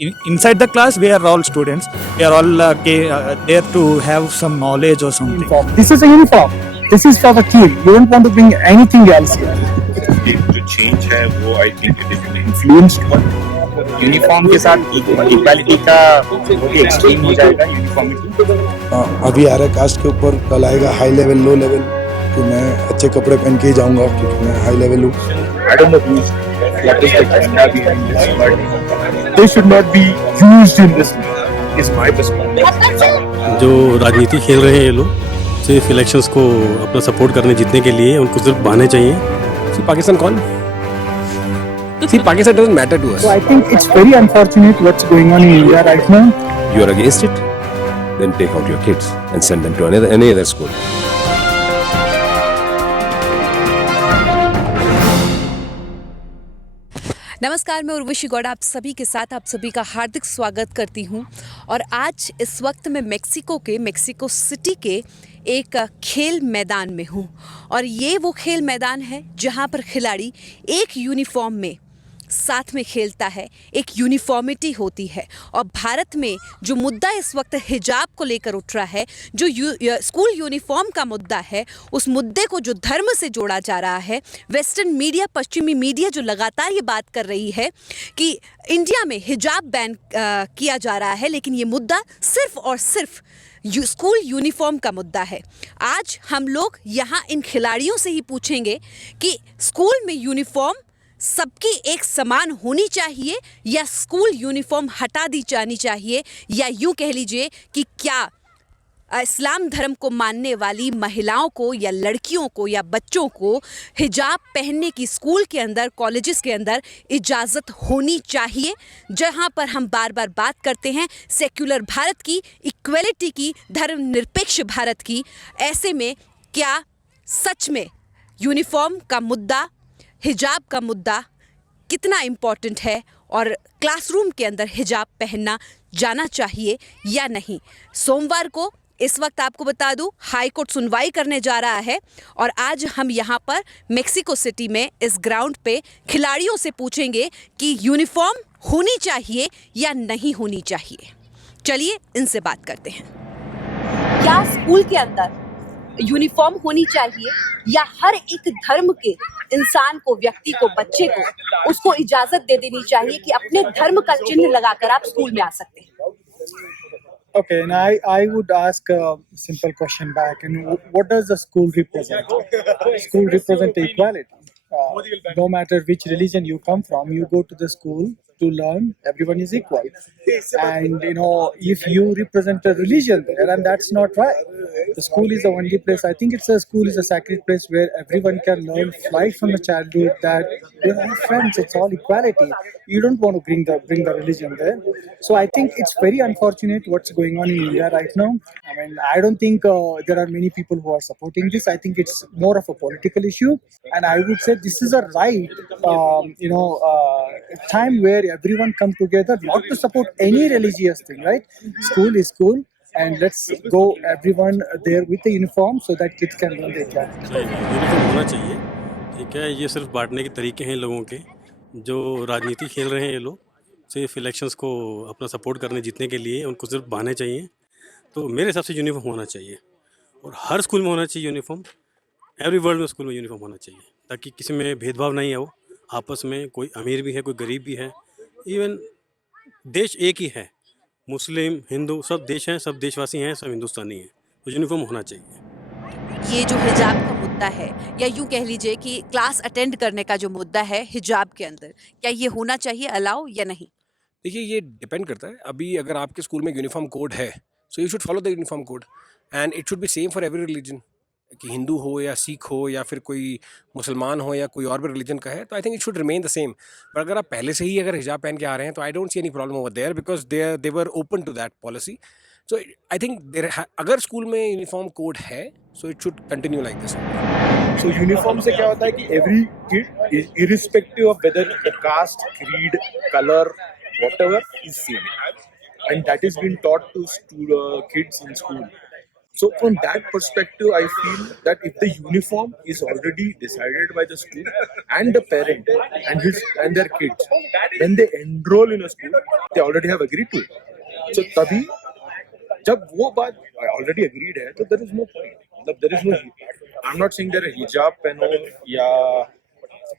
inside the class we are all students. We are all there to have some knowledge or something. Uniform. This is a uniform. This is for the kid. You don't want to bring anything else here. जो change है वो I think it is influenced uniform के साथ equality का extreme हो जाएगा uniformity. अभी आ रहा है कास्ट के ऊपर, कल आएगा हाई लेवल लो लेवल, कि मैं अच्छे कपड़े पहन के ही जाऊंगा क्योंकि मैं हाई लेवल हूँ। I don't know what is the agenda behind this, but they should not be used in this way, is my perspective. जो राजनीति खेल रहे हैं ये लोग सिर्फ इलेक्शंस को अपना सपोर्ट करने जीतने के लिए, उनको सिर्फ बहाने चाहिए। पाकिस्तान कौन? See, Pakistan doesn't matter to us. So I think it's very unfortunate what's going on in India right now. You are against it? Then take out your kids and send them to any other school. नमस्कार, मैं उर्वशी गौड़ा आप सभी के साथ आप सभी का हार्दिक स्वागत करती हूं। और आज इस वक्त मैं मेक्सिको सिटी के एक खेल मैदान में हूं। और ये वो खेल मैदान है जहां पर खिलाड़ी एक यूनिफॉर्म में साथ में खेलता है, एक यूनिफॉर्मिटी होती है। और भारत में जो मुद्दा इस वक्त हिजाब को लेकर उठ रहा है, जो स्कूल यूनिफॉर्म का मुद्दा है, उस मुद्दे को जो धर्म से जोड़ा जा रहा है, वेस्टर्न मीडिया, पश्चिमी मीडिया जो लगातार ये बात कर रही है कि इंडिया में हिजाब बैन किया जा रहा है, लेकिन ये मुद्दा सिर्फ और सिर्फ स्कूल यूनिफॉर्म का मुद्दा है। आज हम लोग यहाँ इन खिलाड़ियों से ही पूछेंगे कि स्कूल में यूनिफॉर्म सबकी एक समान होनी चाहिए या स्कूल यूनिफॉर्म हटा दी जानी चाहिए, या यूं कह लीजिए कि क्या इस्लाम धर्म को मानने वाली महिलाओं को या लड़कियों को या बच्चों को हिजाब पहनने की स्कूल के अंदर, कॉलेजेस के अंदर इजाज़त होनी चाहिए। जहां पर हम बार बार बात करते हैं सेक्युलर भारत की, इक्वलिटी की, धर्मनिरपेक्ष भारत की, ऐसे में क्या सच में यूनिफॉर्म का मुद्दा, हिजाब का मुद्दा कितना इम्पॉर्टेंट है और क्लासरूम के अंदर हिजाब पहनना जाना चाहिए या नहीं? सोमवार को इस वक्त आपको बता दूं हाई कोर्ट सुनवाई करने जा रहा है। और आज हम यहाँ पर मेक्सिको सिटी में इस ग्राउंड पे खिलाड़ियों से पूछेंगे कि यूनिफॉर्म होनी चाहिए या नहीं होनी चाहिए। चलिए इनसे बात करते हैं। क्या स्कूल के अंदर यूनिफॉर्म होनी चाहिए या हर एक धर्म के इंसान को, व्यक्ति को, बच्चे को उसको इजाजत दे देनी चाहिए कि अपने धर्म का चिन्ह लगाकर आप स्कूल में आ सकते हैं? Okay, and I would ask a simple question back. And what does the school represent? School represent equality. No matter which religion you come from, you go to the school to learn. Everyone is equal. And if you represent a religion there, and that's not right. The school is the only place. I think school is a sacred place where everyone can learn right from the childhood that we're all friends. It's all equality. You don't want to bring the religion there. So I think it's very unfortunate what's going on in India right now. I mean, I don't think there are many people who are supporting this. I think it's more of a political issue, and I would say this is a right, time where everyone come together, not to support any religious thing, right? School is school, and let's go everyone there with the uniform so that kids can learn their class. Uniform होना चाहिए, ठीक है। ये सिर्फ बांटने के तरीके हैं लोगों के, जो राजनीति खेल रहे हैं ये लोग सिर्फ इलेक्शंस को अपना सपोर्ट करने जीतने के लिए, उनको सिर्फ बहाने चाहिए। तो मेरे हिसाब से यूनिफॉर्म होना चाहिए और हर स्कूल में होना चाहिए यूनिफॉर्म। एवरी वर्ल्ड में स्कूल में यूनिफॉर्म होना चाहिए ताकि किसी में भेदभाव नहीं हो आपस में। कोई अमीर भी है, कोई गरीब भी है, इवन देश एक ही है, मुस्लिम हिंदू सब देश हैं, सब देशवासी हैं, सब हिंदुस्तानी हैं। तो यूनिफॉर्म होना चाहिए। ये जो हिजाब का मुद्दा है, या यूं कह लीजिए कि क्लास अटेंड करने का जो मुद्दा है हिजाब के अंदर, क्या ये होना चाहिए अलाउ या नहीं? देखिए, ये डिपेंड करता है। अभी अगर आपके स्कूल में यूनिफॉर्म कोड है, so you should follow the uniform code and it should be same for every religion, कि हिंदू हो या सिख हो या फिर कोई मुसलमान हो या कोई और भी रिलीजन का है, तो I think it should remain the same. पर अगर आप पहले से ही अगर हिजाब पहन के आ रहे हैं तो I don't see any problem over there, because they were open to that policy. So I think अगर स्कूल में यूनिफॉर्म कोड है, so it should continue like this. So uniform से क्या होता है कि every kid is irrespective of whether the caste, creed, color, whatever is same, and that is being taught to kids in school. So from that perspective, I feel that if the uniform is already decided by the school and the parent and their kids, when they enroll in a school, they already have agreed to it. So तभी जब वो बात already agreed है, तो there is no point. मतलब there is no. I'm not saying that hijab पहनो या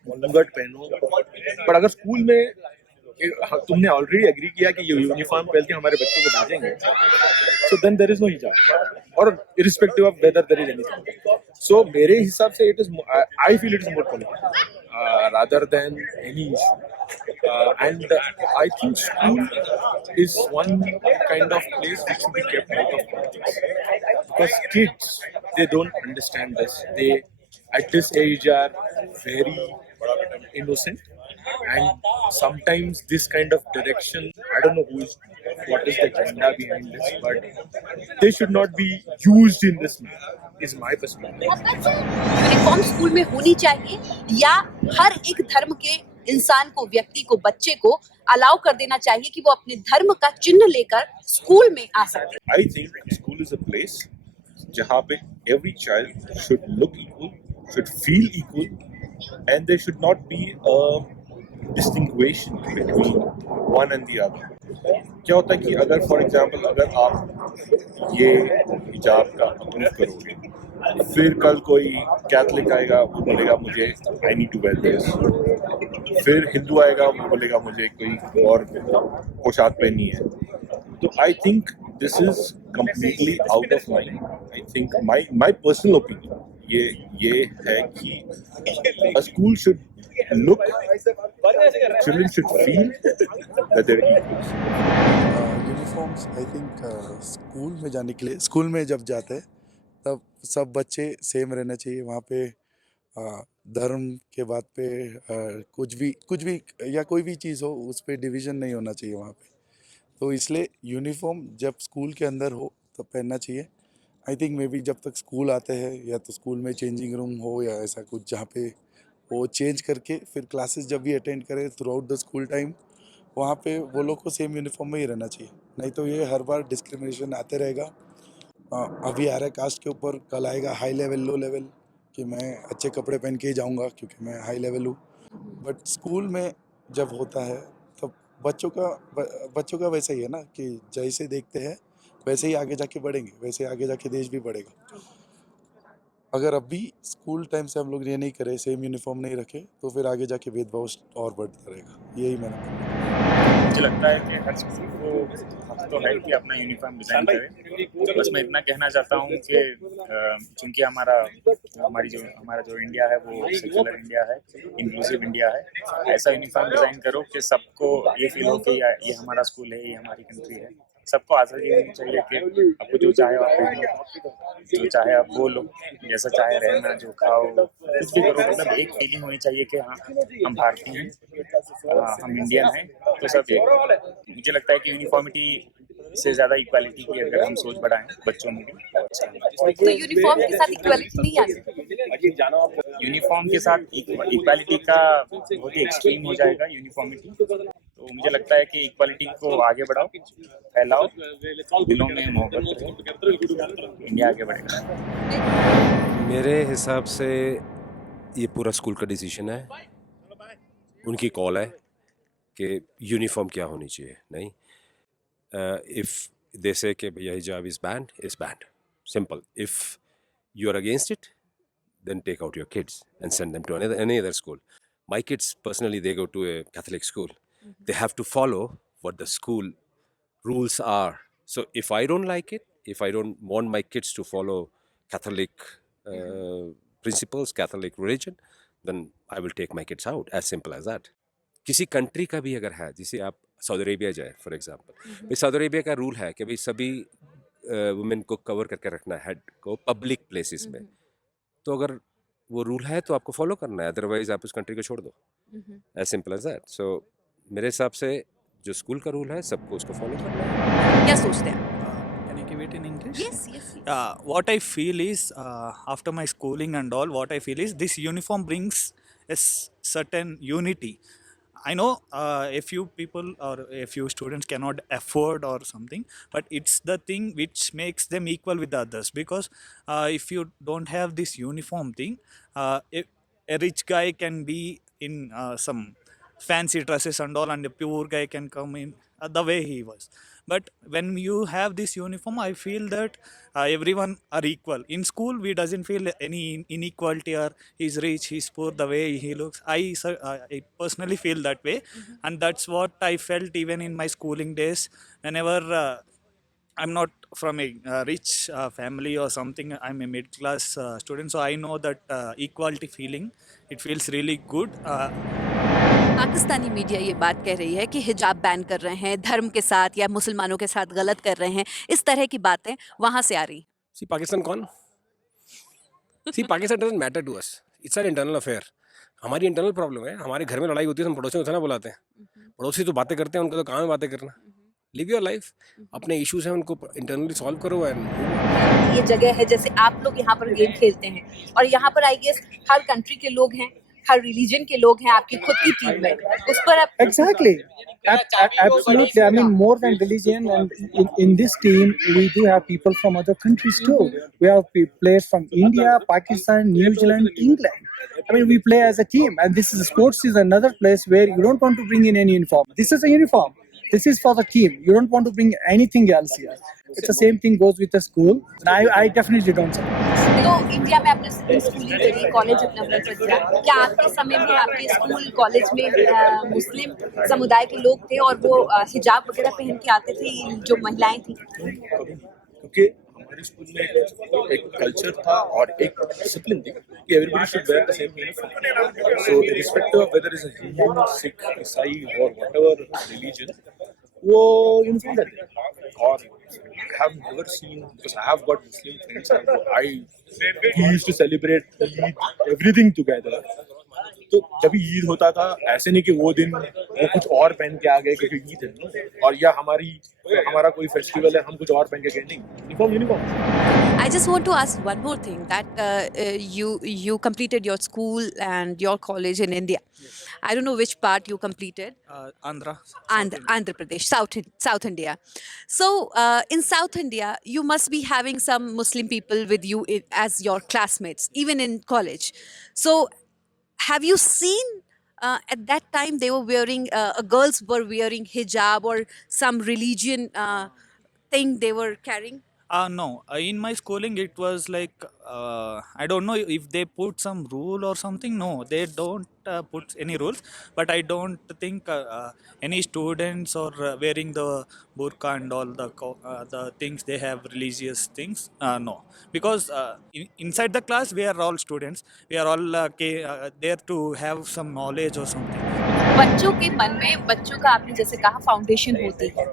घूंघट पहनो, पर अगर स्कूल में तुमने ऑलरेडी एग्री किया कि ये यूनिफॉर्म पहन के हमारे बच्चों को भेजेंगे, so then there is no hijab or irrespective of whether there is anything. So मेरे हिसाब से it is I feel it is more political rather than any issue. And I think school is one kind of place which should be kept out of politics, because kids, they don't understand this. They at this age are very innocent, and sometimes this kind of direction, I don't know what is the agenda behind this, but they should not be used in this manner, is my perspective. Uniform school में होनी चाहिए या हर एक धर्म के इंसान को, व्यक्ति को, बच्चे को अलाउ कर देना चाहिए कि वो अपने धर्म का चिन्ह लेकर स्कूल में आ सके? I think school is a place जहाँ पे every child should look equal, should feel equal, and there should not be a distinction between one and the other. क्या होता है कि अगर फॉर एग्जाम्पल अगर आप ये हिजाब का अप्रूव करोगे, फिर कल कोई कैथलिक आएगा, वो बोलेगा मुझे I need to wear this, फिर हिंदू आएगा, वो बोलेगा मुझे कोई और पोशाक पहननी है, तो I think this is completely out of mind. I think my personal opinion ये है कि a school should look, children should feel that they're equals. Uniforms I think school में जाने के लिए, स्कूल में जब जाते हैं तब सब बच्चे सेम रहना चाहिए. वहाँ पे धर्म के बात पे कुछ भी या कोई भी चीज़ हो उस पर डिवीज़न नहीं होना चाहिए वहाँ पे. तो इसलिए यूनिफॉर्म जब स्कूल के अंदर हो तब पहनना चाहिए. आई थिंक मे बी जब तक स्कूल आते हैं या तो स्कूल में चेंजिंग रूम हो या ऐसा कुछ जहाँ पे वो चेंज करके फिर क्लासेस जब भी अटेंड करें through out the school time, वहाँ पे वो लोग को सेम यूनिफॉर्म में ही रहना चाहिए. नहीं तो ये हर बार डिस्क्रिमिनेशन आते रहेगा. अभी आ रहा है कास्ट के ऊपर, कल आएगा हाई लेवल लो लेवल कि मैं अच्छे कपड़े पहन के ही जाऊँगा क्योंकि मैं हाई लेवल हूँ. बट स्कूल में जब होता है तब बच्चों का वैसा ही है ना कि जैसे देखते हैं वैसे ही आगे जाके बढ़ेंगे, वैसे आगे जाके देश भी बढ़ेगा. अगर अभी स्कूल टाइम से हम लोग ये नहीं करें, सेम यूनिफॉर्म नहीं रखे, तो फिर आगे जाके भेदभाव और बढ़ता रहेगा. यही मैंने मुझे लगता है कि हर स्कूल को हक तो है कि अपना यूनिफॉर्म डिज़ाइन करे. बस मैं इतना कहना चाहता हूँ कि चूँकि हमारा जो इंडिया है वो सेक्युलर इंडिया है, इंक्लूसिव इंडिया है, ऐसा यूनिफॉर्म डिज़ाइन करो कि सबको ये फील हो कि ये हमारा स्कूल है, ये हमारी कंट्री है. सबको आज़ादी होनी चाहिए कि आपको जो चाहे आप पहनो, जो चाहे आप बोलो, जैसा चाहे रहना, जो खाओ, कुछ भी करो. मतलब एक फीलिंग होनी चाहिए कि हाँ हम भारतीय हैं, हम इंडियन हैं, तो सब एक. मुझे लगता है कि यूनिफॉर्मिटी से ज़्यादा इक्वालिटी की अगर हम सोच बढ़ाएं बच्चों में भी तो अच्छा है. तो यूनिफॉर्म के साथ इक्वालिटी नहीं आती? यूनिफॉर्म के साथ इक्वालिटी का बहुत ही एक्सट्रीम हो जाएगा यूनिफॉर्मिटी. तो मुझे लगता है कि इक्वालिटी को आगे बढ़ाओ, फैलाओ, दिलों में मोहब्बत रहे, इंडिया आगे बढ़ेगा. मेरे हिसाब से ये पूरा स्कूल का डिसीजन है, उनकी कॉल है कि यूनिफॉर्म क्या होनी चाहिए. नहीं, इफ़ दे से कि भैया हिजाब is banned, simple. If you are against it, then take out your kids and send them to any other school. My kids personally, they go to a Catholic school. They have to follow what the school rules are. So if I don't like it, if I don't want my kids to follow Catholic principles, Catholic religion, then I will take my kids out. As simple as that. किसी country का भी अगर है, जैसे आप Saudi Arabia जाए for example, Saudi Arabia का rule है कि भाई सभी वुमेन को कवर करके रखना है, हेड को पब्लिक प्लेसेस में. तो अगर वो रूल है तो आपको फॉलो करना है, अदरवाइज आप उस कंट्री को छोड़ दो. As simple as that. So मेरे हिसाब से जो स्कूल का रूल है सबको उसको फॉलो करना है. क्या सोचते हैं? Can I give it in English? Yes. What I feel is, after my schooling and all, what I feel is this uniform brings a certain unity. I know a few people or a few students cannot afford or something, but it's the thing which makes them equal with the others. Because if you don't have this uniform thing, a rich guy can be in some fancy dresses and all, and a poor guy can come in the way he was. But when you have this uniform, I feel that everyone are equal. In school we doesn't feel any inequality, or he's rich, he's poor, the way he looks. I personally feel that way. And that's what I felt even in my schooling days. Whenever I'm not from a rich family or something, I'm a mid class student, so I know that equality feeling, it feels really good. Pakistani media ये बात कह रही है कि हिजाब ban कर रहे हैं, धर्म के साथ या मुसलमानों के साथ गलत कर रहे हैं, इस तरह की बातें वहाँ से आ रही हैं। सी पाकिस्तान कौन? See Pakistan doesn't matter to us, it's our internal affair. हमारी इंटरनल प्रॉब्लम है, हमारे घर में लड़ाई होती है तो हम पड़ोसियों को ना बुलाते हैं। पड़ोसी तो बातें करते हैं, उनका तो काम है बातें करना। लिव योर लाइफ, अपने इश्यूज हैं उनको इंटरनली सॉल्व करो। एंड ये जगह है, जैसे आप लोग यहाँ पर गेम खेलते हैं और यहाँ पर आई गेस हर कंट्री के लोग हैं, हर रिलीजन के लोग हैं आपकी खुद की टीम में, उस पर आप Exactly. Absolutely. I mean, more than religion, and in this team, we do have people from other countries too. We have players from India, Pakistan, New Zealand, England. I mean, we play as a team, and this is sports is another place where you don't want to bring in any uniform. This is a uniform. This is for the team. You don't want to bring anything else here. It's the same thing goes with the school. And I definitely don't support this. तो India में आपने schooling करी, college अपना अपना किया, क्या आपके समय में आपके स्कूल कॉलेज में मुस्लिम समुदाय के लोग थे और वो हिजाब वगैरह पहन के आते थे, जो महिलाएं थी? क्योंकि हमारे स्कूल में एक कल्चर था और एक डिसिप्लिन थी कि everybody should wear the same uniform. So irrespective of whether is a Hindu, Sikh, ईसाई और व्हाटएवर रिलीजन, वो यूनिफॉर्म रहते हैं। और I have never seen, because I have got Muslim friends and we used to celebrate Eid, everything together. तो जब भी ईद होता था, ऐसे नहीं कि वो दिन वो कुछ और पहन के आ गए क्योंकि ईद है ना, और या हमारा कोई फेस्टिवल है हम कुछ और पहन के गए, नहीं, uniform. I just want to ask one more thing, that you completed your school and your college in India. I don't know which part you completed. Andhra Pradesh, South India. So in South India, you must be having some Muslim people with you as your classmates, even in college. So have you seen at that time they were wearing, girls were wearing hijab or some religion thing they were carrying? No, in my schooling it was like I don't know if they put some rule or something. No, they don't put any rules. But I don't think any students or wearing the burqa and all the things they have religious things. No, because inside the class we are all students. We are all there to have some knowledge or something. बच्चों के मन में, बच्चों का आपने जैसे कहा foundation होती है,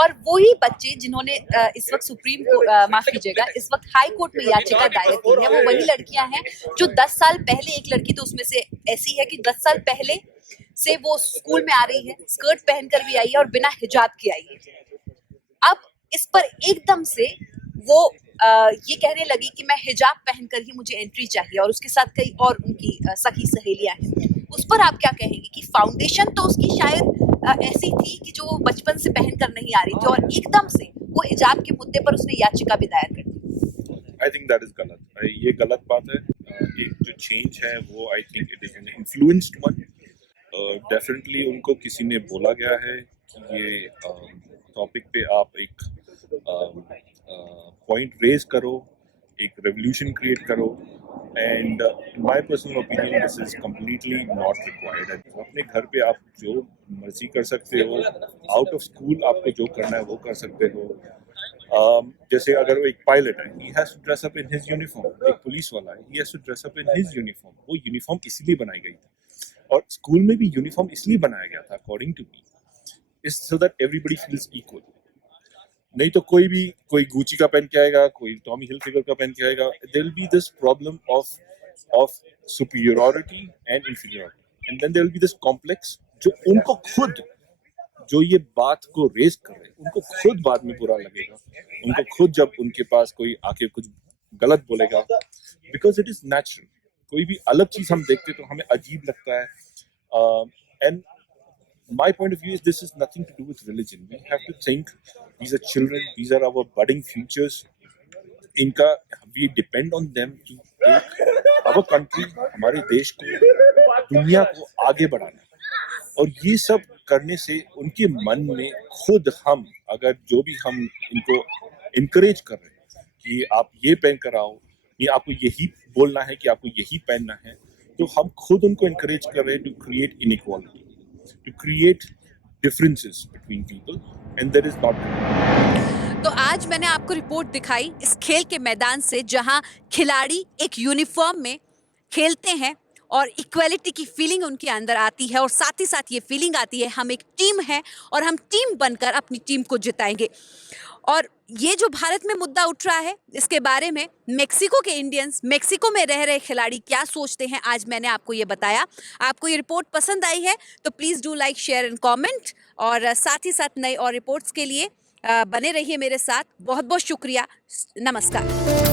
और वही बच्चे जिन्होंने इस वक्त सुप्रीम माफ कीजिएगा, इस वक्त हाई कोर्ट में याचिका दायर की है, वो वही लड़कियां हैं जो 10 साल पहले, एक लड़की तो उसमें से ऐसी है कि 10 साल पहले से वो स्कूल में आ रही है, स्कर्ट पहनकर भी आई है और बिना हिजाब की आई है। अब इस पर एकदम से वो ये कहने लगी कि मैं हिजाब पहनकर ही मुझे एंट्री चाहिए, और उसके साथ कई और उनकी सखी सहेलियां हैं। उस पर आप क्या कहेंगे कि फाउंडेशन तो उसकी शायद ऐसी थी कि जो वो बचपन से पहनकर नहीं आ रही थी, और एकदम से वो हिजाब के मुद्दे पर उसने याचिका भी दायर कर दी? आई थिंक दैट इज गलत। ये गलत बात है। एक जो चेंज है वो I think it is an influenced one. Definitely उनको किसी ने बोला गया है कि ये टॉपिक पे आप एक पॉइंट रेज करो, एक रेवोल्यूशन क्रिएट करो, and in my personal opinion this is completely not required. अपने घर पे आप जो मर्जी कर सकते हो, आउट ऑफ स्कूल आपको जो करना है वो कर सकते हो। जैसे अगर वो एक पायलट है, he has to dress up in his uniform. एक पुलिस वाला है, he has to dress up in his uniform. वो यूनिफॉर्म इसलिए बनाई गई थी, और स्कूल में भी यूनिफॉर्म इसलिए बनाया गया था according to me, is so that everybody feels equal. नहीं तो कोई गुची का पहन के आएगा, कोई टॉमी हिलफिगर का पहन के आएगा। There will be this problem of superiority and inferiority, and then there will be this complex जो उनको खुद, जो ये बात को रेज कर रहे हैं, उनको खुद बाद में बुरा लगेगा। उनको खुद जब उनके पास कोई आके कुछ गलत बोलेगा, बिकॉज इट इज नेचुरल। कोई भी अलग चीज हम देखते तो हमें अजीब लगता है, and my point of view is this is nothing to do with religion. We have to think these are children, these are our budding futures. इनका we depend on them to take our country, हमारे देश को, दुनिया को आगे बढ़ाना. और ये सब करने से उनके मन में खुद हम अगर जो भी हम इनको encourage कर रहे हैं कि आप ये पहन कर आओ, ये आपको यही बोलना है कि आपको यही पहनना है, तो हम खुद उनको encourage कर रहे हैं to create inequality, to create differences between people, and that is not good. तो आज मैंने आपको रिपोर्ट दिखाई इस खेल के मैदान से जहां खिलाड़ी एक यूनिफॉर्म में खेलते हैं और इक्वालिटी की फीलिंग उनके अंदर आती है और साथ ही साथ ये फीलिंग आती है हम एक टीम है और हम टीम बनकर अपनी टीम को जिताएंगे. और ये जो भारत में मुद्दा उठ रहा है इसके बारे में मेक्सिको के इंडियंस, मेक्सिको में रह रहे खिलाड़ी क्या सोचते हैं, आज मैंने आपको ये बताया. आपको ये रिपोर्ट पसंद आई है तो please do like, share and comment, और साथ ही साथ नए और रिपोर्ट्स के लिए बने रहिए मेरे साथ. बहुत बहुत शुक्रिया. नमस्कार.